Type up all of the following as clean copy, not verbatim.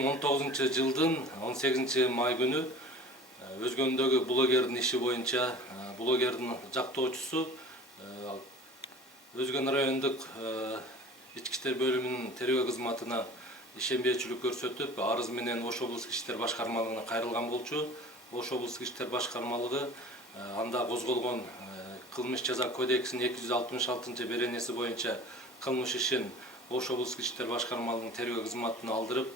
2019 жылдын 18 май күнү Өзгөндөгү блогердин иши боюнча блогердин жактоочусу Өзгөн райондук ички иштер бөлүмүнүн тергөө кызматына ишенбейчилик көрсөтүп, арыз менен Ош облустук иштер башкармалыгына кайрылган болчу. Ош облустук иштер башкармалыгы анда козголгон кылмыш жаза кодексинин 266 беренеси боюнча кылмыш ишин Ош облустук иштер башкармалыгынын тергөө кызматына алдырып,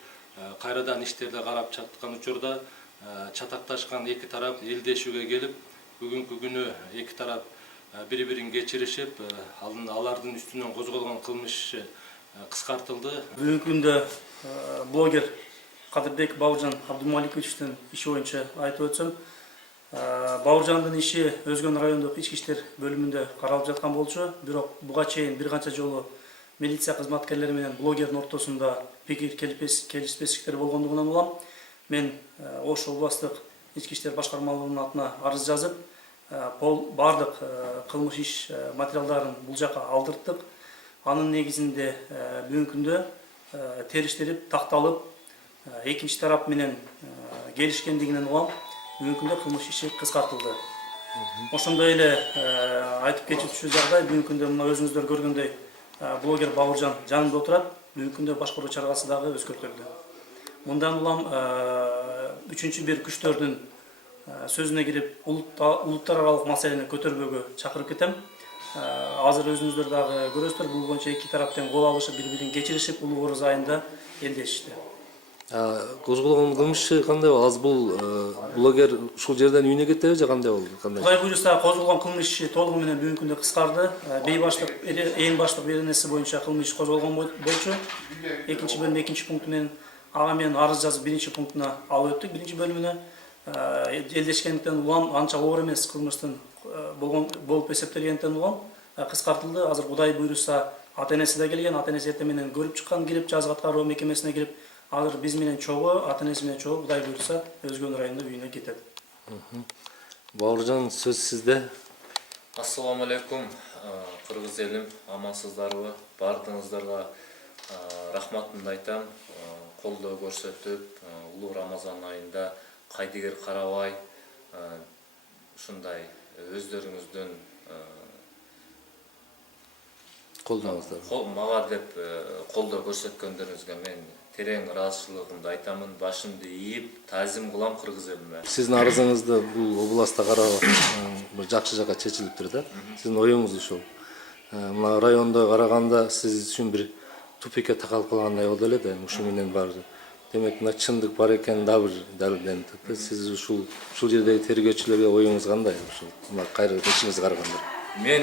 кайрадан иштерди карап жаткан учурда чатакташкан эки тарап элдешүүгө келип, бүгүнкү күнү эки тарап бири-бирин кечиришип, алардын үстүнөн козголгон кылмыш иши кыскартылды. Бүгүнкү күндө блогер Кадырбек Бауыржан Абдумаликовичтин иши боюнча айтып өтсөм, Бауыржандын иши Өзгөн райондук ички иштер бөлүмүндө каралып жаткан болчу, бирок буга чейин бир канча жолу милиция кызматкерлери менен блогердин ортосунда пикир келишпестиктер болгондугунан улам мен Ош областык ички иштер башкармалыгынын атына арыз жазып, бардык кылмыш иш материалдарын бул жака алдырттык. Анын негизинде бүгүнкү күндө териштирип, такталып, экинчи тарап менен келишкендигинен улам бүгүнкү күндө кылмыш иши кыскартылды. Ошондой эле айтып кетүүчү жагдай, бүгүнкү күндө мына өзүңүздөр көргөндөй блогер Бауыржан жанымда отурат, бүгүнкү күндө башкаруу чарасы дагы өзгөртүлдү. Мындан улам үчүнчү бир күчтөрдүн сөзүнө кирип, улуттар аралык маселени көтөрбөгө чакырып кетем. Азыр өзүңүздөр дагы көрөсүздөр, бул боюнча эки тараптын кол алышып, бири-бирин кечиришип, улуу ороз айында элдешишти. Козголгон кылмыш кандай болду? Аз бул блогер ушул жерден үйүнө кетеби же кандай болду? Кудай буйруса козголгон кылмыш иши толугу менен бүгүнкү күндө кыскарды. Эң баштык беренеси боюнча кылмыш иш козголгон болчу. Экинчи бөлүм экинчи пункту менен ага мен арыз жазып биринчи пунктуна алып өттүк, биринчи бөлүмүнө. Элдешкендиктен улам анча оор эмес кылмыштын болуп эсептелгендиктен улам кыскартылды. Азыр Кудай буйруса ата-энеси да келген, ата-энеси эртең менен көрүп чыккан, кирип жазгы аткаруу мекемесине кирип, азыр биз менен чогуу, ата-энеси менен чогуу Кудай буйруса Өзгөн районунда үйүнө кетет. Бауыржан, сөз сизде. Ассаламу алейкум, кыргыз элим, амансыздарбы? Бардыгыңыздарга рахматымды айтам. Колдоо көрсөтүп, улуу Рамазан айында кайдыгер карабай, ушундай өздөрүңүздүн мага деп колдоо көрсөткөндөрүңүзгө мен терең ыраазычылыгымды айтамын. Башымды ийип, таазим кылам кыргыз элиме. Сиздин арызыңызды бул областта карап бир жакшы жака чечилиптир да. Сиздин оюңуз ушул. Мына райондо караганда сиз үчүн бир тупикке такалып калгандай болду эле да, ушу менен баары. Демек, мына чындык бар экени да бир далилденип атат. Сиз ушул жердеги тергөөчүлөргө оюңуз кандай? Ушул мына кайра ишиңизди караганда. Мен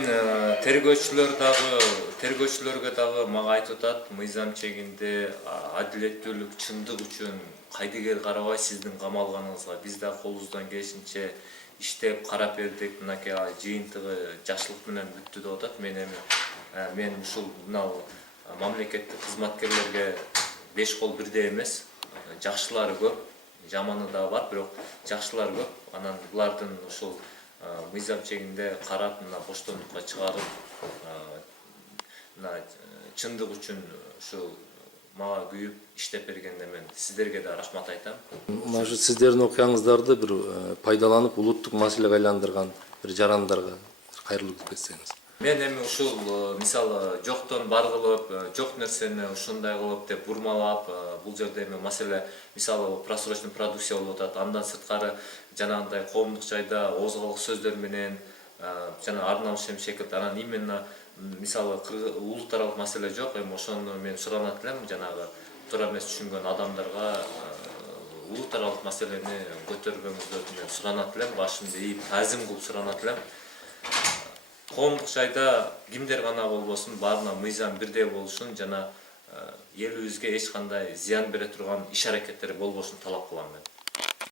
тергөөчүлөргө дагы мага айтып атат, мыйзам чегинде адилеттүүлүк, чындык үчүн кайдыгер карабай сиздин камалганыңызга биз да колубуздан келишинче иштеп карап бердик. Мынакей жыйынтыгы жакшылык менен бүттү деп атат. Мен ушул мына мамлекеттик кызматкерлерге 5 кол бирдей эмес. Жакшылары көп, жаманы да бар, бирок жакшылар көп. Анан булардын ушул мыйзам чегинде карап, мына боштондукка чыгарып, мына чындык үчүн ушул мага күйүп иштеп бергенде мен сиздерге да рахмат айтам. Мына ушу сиздердин окуяңыздарды бир пайдаланып, улуттук маселеге айландырган бир жарандарга кайрылуу кетсеңиз. Мен эми ушул мисалы жоктон бар кылып, жок нерсени ушундай кылып деп бурмалап, бул жерде эми маселе мисалы просрочный продукция болуп атат. Андан сырткары жанагындай коомдук жайда оозгалык сөздөр менен жана ар намыш секилди. Анан именно мисалы улуттаралык маселе жок, эми ошону мен суранат элем жанагы туура эмес түшүнгөн адамдарга улуттаралык маселени көтөргөнүңүздөрдү мен суранат элем, башымды ийип таазим кылып суранат элем. Коомдук жайда кимдер гана болбосун, баарына мыйзам бирдей болушун жана элибизге эч кандай зыян бере турган иш аракеттер болбошун талап кылам мен.